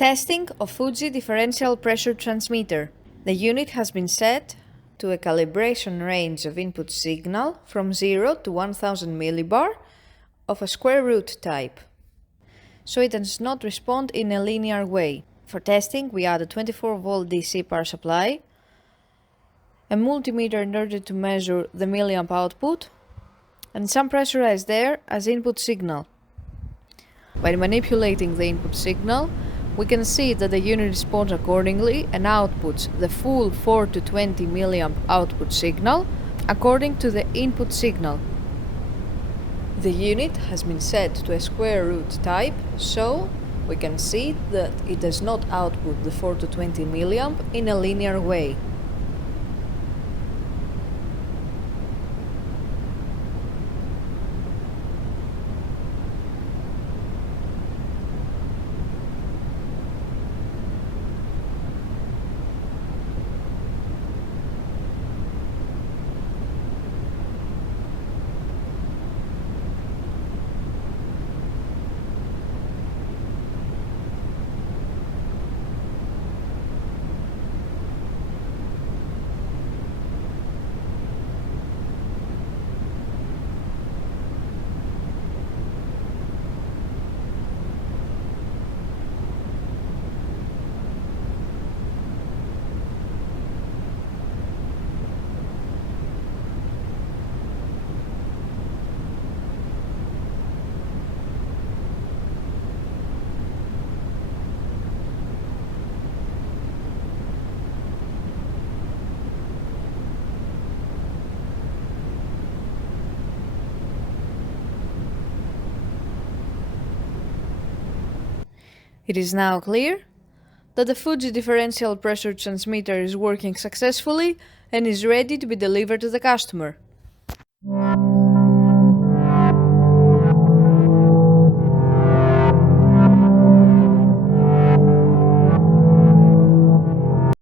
Testing of Fuji Differential Pressure Transmitter. The unit has been set to a calibration range of input signal from 0 to 1000 millibar of a square root type, so it does not respond in a linear way. For testing, we add a 24-volt DC power supply, a multimeter in order to measure the milliamp output, and some pressurized air as input signal. By manipulating the input signal, we can see that the unit responds accordingly and outputs the full 4 to 20 milliamp output signal according to the input signal. The unit has been set to a square root type, so we can see that it does not output the 4 to 20 milliamp in a linear way. It is now clear that the Fuji Differential Pressure Transmitter is working successfully and is ready to be delivered to the customer.